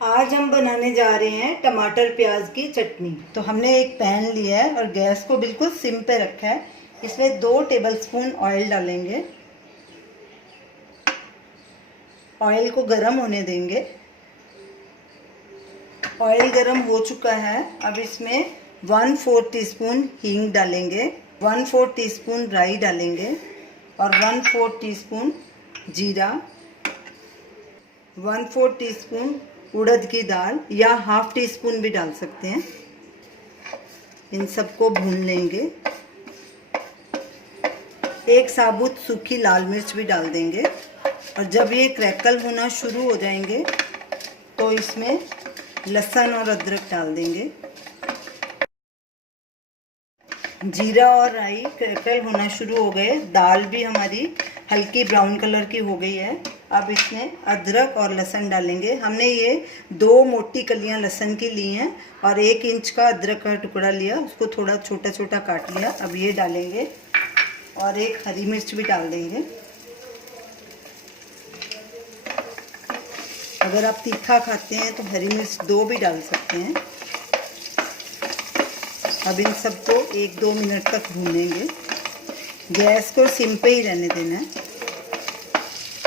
आज हम बनाने जा रहे हैं टमाटर प्याज की चटनी। तो हमने एक पैन लिया है और गैस को बिल्कुल सिम पे रखा है। इसमें 2 टेबलस्पून ऑयल डालेंगे। ऑयल को गर्म होने देंगे। ऑयल गर्म हो चुका है। अब इसमें 1/4 टीस्पून हींग डालेंगे, 1/4 टीस्पून राई डालेंगे और 1/4 टीस्पून जीरा, 1/4 टीस्पून उड़द की दाल या ½ टीस्पून भी डाल सकते हैं। इन सबको भून लेंगे। एक साबुत सूखी लाल मिर्च भी डाल देंगे और जब ये क्रैकल होना शुरू हो जाएंगे तो इसमें लहसुन और अदरक डाल देंगे। जीरा और राई क्रैकल होना शुरू हो गए। दाल भी हमारी हल्की ब्राउन कलर की हो गई है। अब इसमें अदरक और लहसुन डालेंगे। हमने ये 2 मोटी कलियां लहसुन की ली हैं और 1 इंच का अदरक का टुकड़ा लिया, उसको थोड़ा छोटा छोटा काट लिया। अब ये डालेंगे और एक हरी मिर्च भी डाल देंगे। अगर आप तीखा खाते हैं तो हरी मिर्च 2 भी डाल सकते हैं। अब इन सबको 1-2 मिनट तक भूनेंगे। गैस को सिम पे ही रहने देना है।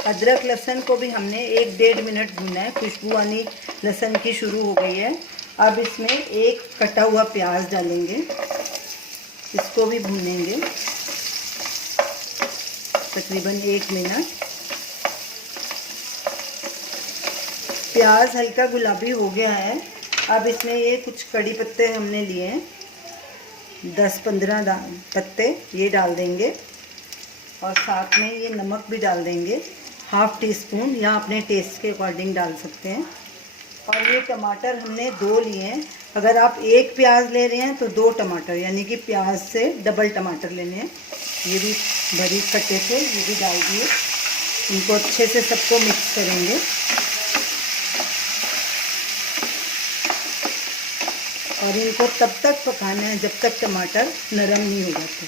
अदरक लहसुन को भी हमने 1-1.5 मिनट भूना है। खुशबू आनी लहसुन की शुरू हो गई है। अब इसमें एक कटा हुआ प्याज डालेंगे, इसको भी भूनेंगे तकरीबन 1 मिनट। प्याज हल्का गुलाबी हो गया है। अब इसमें ये कुछ कड़ी पत्ते हमने लिए हैं, 10-15 पत्ते, ये डाल देंगे और साथ में ये नमक भी डाल देंगे, ½ टीस्पून या अपने टेस्ट के अकॉर्डिंग डाल सकते हैं। और ये टमाटर हमने 2 लिए हैं। अगर आप 1 प्याज ले रहे हैं तो 2 टमाटर, यानी कि प्याज से डबल टमाटर लेने हैं। ये भी बारीक कटे थे, ये भी डाल दिए। इनको अच्छे से सबको मिक्स करेंगे। और इनको तब तक पकाना है जब तक टमाटर नरम नहीं हो जाते।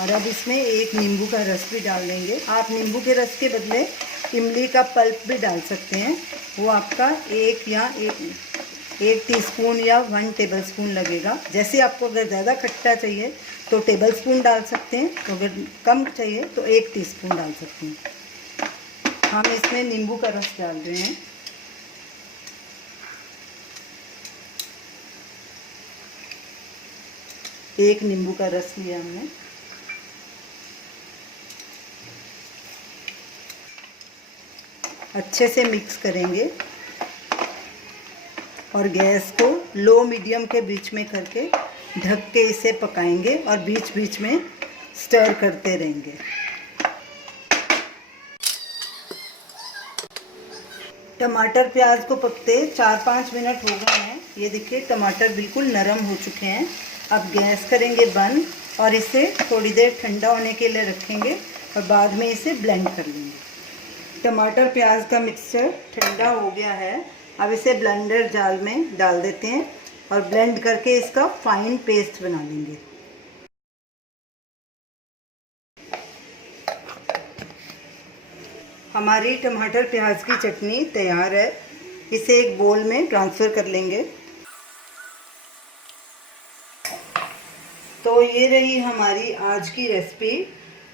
और अब इसमें एक नींबू का रस भी डाल देंगे। आप नींबू के रस के बदले इमली का पल्प भी डाल सकते हैं। वो आपका 1 टीस्पून या 1 टेबलस्पून लगेगा। जैसे आपको अगर ज़्यादा खट्टा चाहिए तो टेबलस्पून डाल सकते हैं, तो अगर कम चाहिए तो 1 टीस्पून डाल सकते हैं। हम इसमें नींबू का रस डाल रहे हैं। एक नींबू का रस लिया हमने। अच्छे से मिक्स करेंगे और गैस को लो मीडियम के बीच में करके ढक के इसे पकाएंगे और बीच बीच में स्टर करते रहेंगे। टमाटर प्याज को पकते 4-5 मिनट हो गए हैं। ये देखिए टमाटर बिल्कुल नरम हो चुके हैं। अब गैस करेंगे बंद और इसे थोड़ी देर ठंडा होने के लिए रखेंगे और बाद में इसे ब्लेंड कर लेंगे। टमाटर प्याज का मिक्सचर ठंडा हो गया है। अब इसे ब्लेंडर जार में डाल देते हैं और ब्लेंड करके इसका फाइन पेस्ट बना लेंगे। हमारी टमाटर प्याज की चटनी तैयार है। इसे एक बोल में ट्रांसफ़र कर लेंगे। तो ये रही हमारी आज की रेसिपी,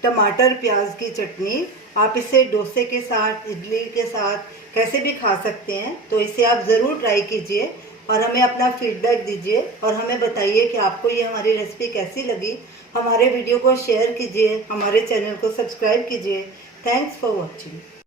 टमाटर प्याज की चटनी। आप इसे डोसे के साथ, इडली के साथ कैसे भी खा सकते हैं। तो इसे आप ज़रूर ट्राई कीजिए और हमें अपना फीडबैक दीजिए और हमें बताइए कि आपको ये हमारी रेसिपी कैसी लगी। हमारे वीडियो को शेयर कीजिए, हमारे चैनल को सब्सक्राइब कीजिए। Thanks for watching.